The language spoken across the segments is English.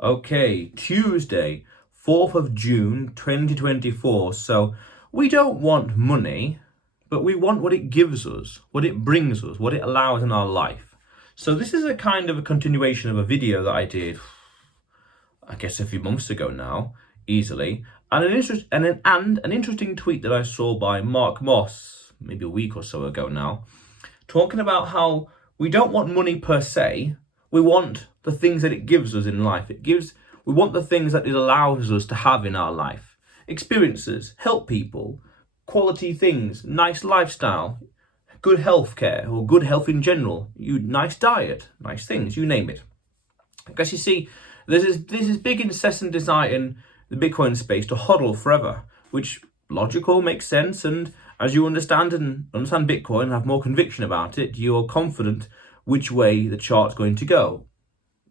Okay, Tuesday, 4th of June, 2024. So we don't want money, but we want what it gives us, what it brings us, what it allows in our life. So this is a kind of a continuation of a video that I did, I guess a few months ago now, easily. And an interesting tweet that I saw by Mark Moss, maybe a week or so ago now, talking about how we don't want money per se. We want the things that it gives us in life. We want the things that it allows us to have in our life. Experiences, help people, quality things, nice lifestyle, good health care, or good health in general, nice diet, nice things, you name it. Because you see, there's this big incessant desire in the Bitcoin space to hodl forever, which logical, makes sense, and as you understand Bitcoin and have more conviction about it, you're confident which way the chart's going to go.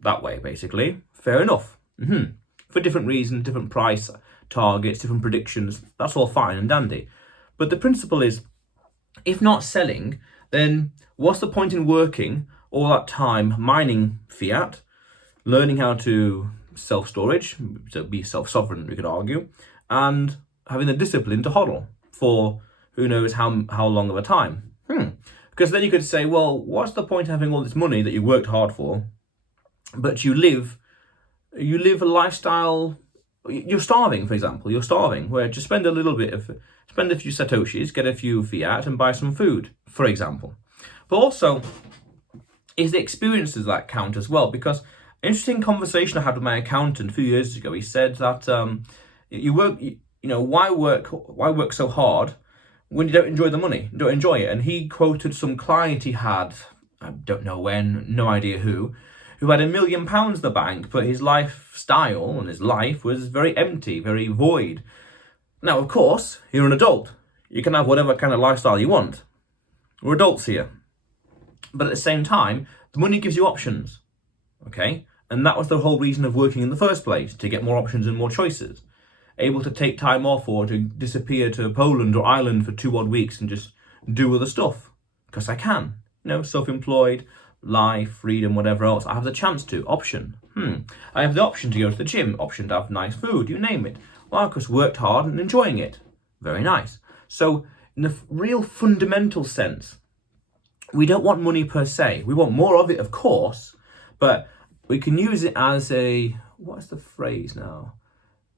That way, basically. Fair enough. For different reasons, different price targets, different predictions, that's all fine and dandy. But the principle is, if not selling, then what's the point in working all that time mining fiat, learning how to self-storage, so be self-sovereign, we could argue, and having the discipline to hodl for who knows how long of a time. Because then you could say, well, what's the point of having all this money that you worked hard for, but you live a lifestyle, you're starving, for example, where just spend a few satoshis, get a few fiat and buy some food, for example. But also, is the experiences that count as well, because an interesting conversation I had with my accountant a few years ago, he said that why work so hard when you don't enjoy the money, don't enjoy it. And he quoted some client he had, I don't know when, no idea who had £1 million in the bank, but his lifestyle and his life was very empty, very void. Now, of course, you're an adult. You can have whatever kind of lifestyle you want. We're adults here. But at the same time, the money gives you options, okay? And that was the whole reason of working in the first place, to get more options and more choices. Able to take time off or to disappear to Poland or Ireland for 2 odd weeks and just do other stuff. Because I can. Self-employed, life, freedom, whatever else. I have the chance to. Option. I have the option to go to the gym. Option to have nice food. You name it. Well, because worked hard and enjoying it. Very nice. So, in a real fundamental sense, we don't want money per se. We want more of it, of course. But we can use it as what's the phrase now?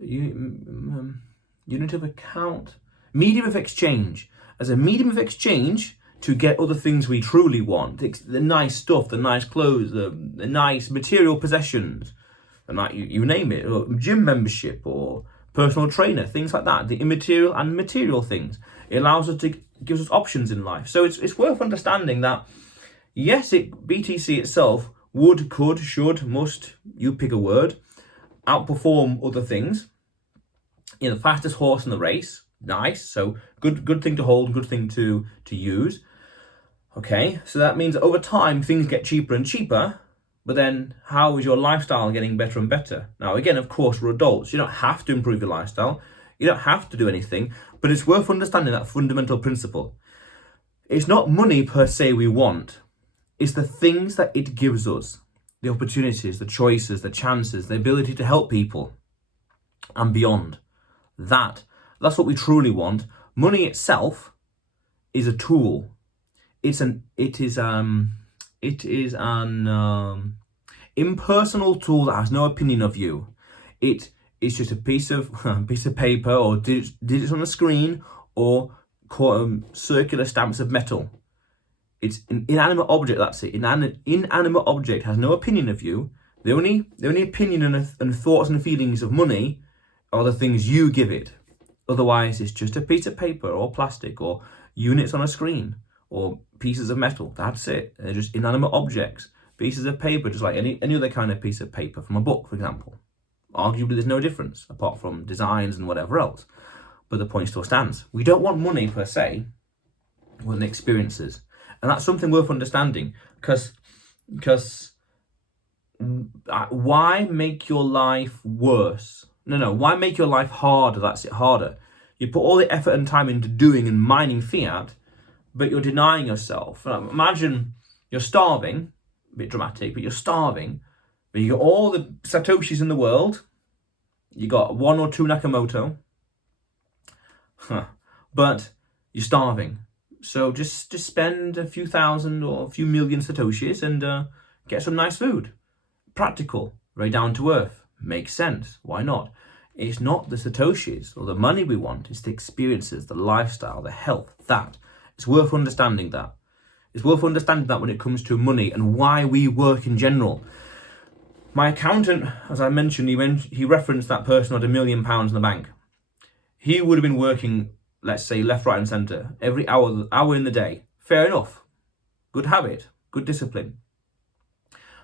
Unit of account, medium of exchange, as a medium of exchange to get other things we truly want, the nice stuff, the nice clothes, the nice material possessions, and you name it, or gym membership or personal trainer, things like that, the immaterial and material things. It allows us gives us options in life. So it's worth understanding that, yes, BTC itself would, could, should, must, you pick a word, outperform other things. The fastest horse in the race, nice. So good thing to hold, good thing to use. Okay, so that means over time things get cheaper and cheaper. But then how is your lifestyle getting better and better? Now, again, of course, we're adults. You don't have to improve your lifestyle. You don't have to do anything. But it's worth understanding that fundamental principle. It's not money per se we want. It's the things that it gives us. The opportunities, the choices, the chances, the ability to help people and beyond. That's what we truly want. Money itself is a tool. It is an impersonal tool that has no opinion of you. It is just a piece of paper or digits on a screen or circular stamps of metal. It's an inanimate object. That's it. An inanimate object has no opinion of you. The only opinion and thoughts and feelings of money are the things you give it. Otherwise, it's just a piece of paper or plastic or units on a screen or pieces of metal. That's it. They're just inanimate objects. Pieces of paper, just like any other kind of piece of paper from a book, for example. Arguably, there's no difference apart from designs and whatever else. But the point still stands. We don't want money per se. We want experiences. And that's something worth understanding. Because why make your life worse? No, why make your life harder? That's it, harder. You put all the effort and time into doing and mining fiat, but you're denying yourself. Imagine you're starving, a bit dramatic, but you're starving, You got all the Satoshis in the world. You got 1 or 2 Nakamoto. But you're starving. So just spend a few thousand or a few million Satoshis and get some nice food. Practical, very down to earth. Makes sense. Why not? It's not the Satoshis or the money we want. It's the experiences, the lifestyle, the health. That. It's worth understanding that. It's worth understanding that when it comes to money and why we work in general. My accountant, as I mentioned, he referenced that person had £1 million in the bank. He would have been working, let's say, left, right and centre, every hour in the day. Fair enough. Good habit. Good discipline.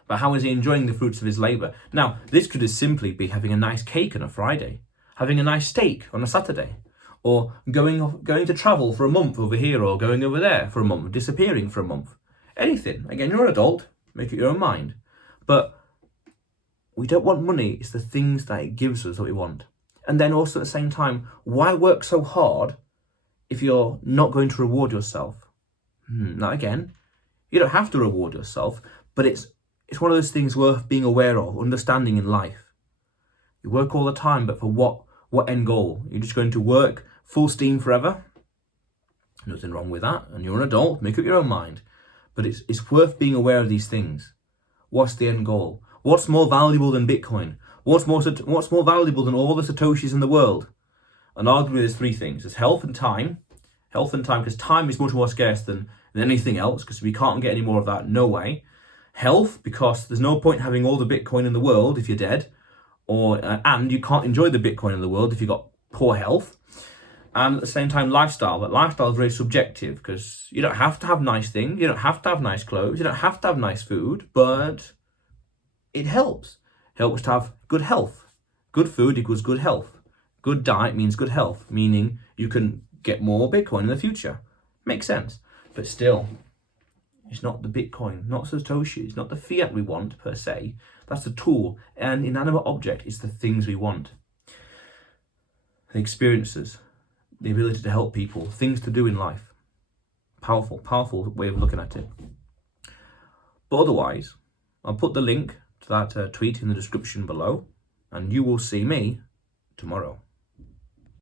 But how is he enjoying the fruits of his labour? Now, this could as simply be having a nice cake on a Friday, having a nice steak on a Saturday, or going to travel for a month over here or going over there for a month, disappearing for a month. Anything. Again, you're an adult. Make it your own mind. But we don't want money. It's the things that it gives us that we want. And then also at the same time, why work so hard if you're not going to reward yourself? Now again, you don't have to reward yourself, but it's one of those things worth being aware of, understanding in life. You work all the time, but for what end goal? You're just going to work full steam forever? Nothing wrong with that. And you're an adult, make up your own mind. But it's worth being aware of these things. What's the end goal? What's more valuable than Bitcoin? What's more valuable than all the Satoshis in the world? And arguably there's 3 things. There's health and time. Health and time, because time is much more scarce than anything else, because we can't get any more of that, no way. Health, because there's no point having all the Bitcoin in the world if you're dead, and you can't enjoy the Bitcoin in the world if you've got poor health. And at the same time, lifestyle. But lifestyle is very subjective, because you don't have to have nice things, you don't have to have nice clothes, you don't have to have nice food, but it helps. Helps to have good health. Good food equals good health. Good diet means good health, meaning you can get more Bitcoin in the future. Makes sense. But still, it's not the Bitcoin, not Satoshi, it's not the fiat we want per se. That's the tool. An inanimate object is the things we want. The experiences, the ability to help people, things to do in life. Powerful, powerful way of looking at it. But otherwise, I'll put the link to that tweet in the description below, and you will see me tomorrow.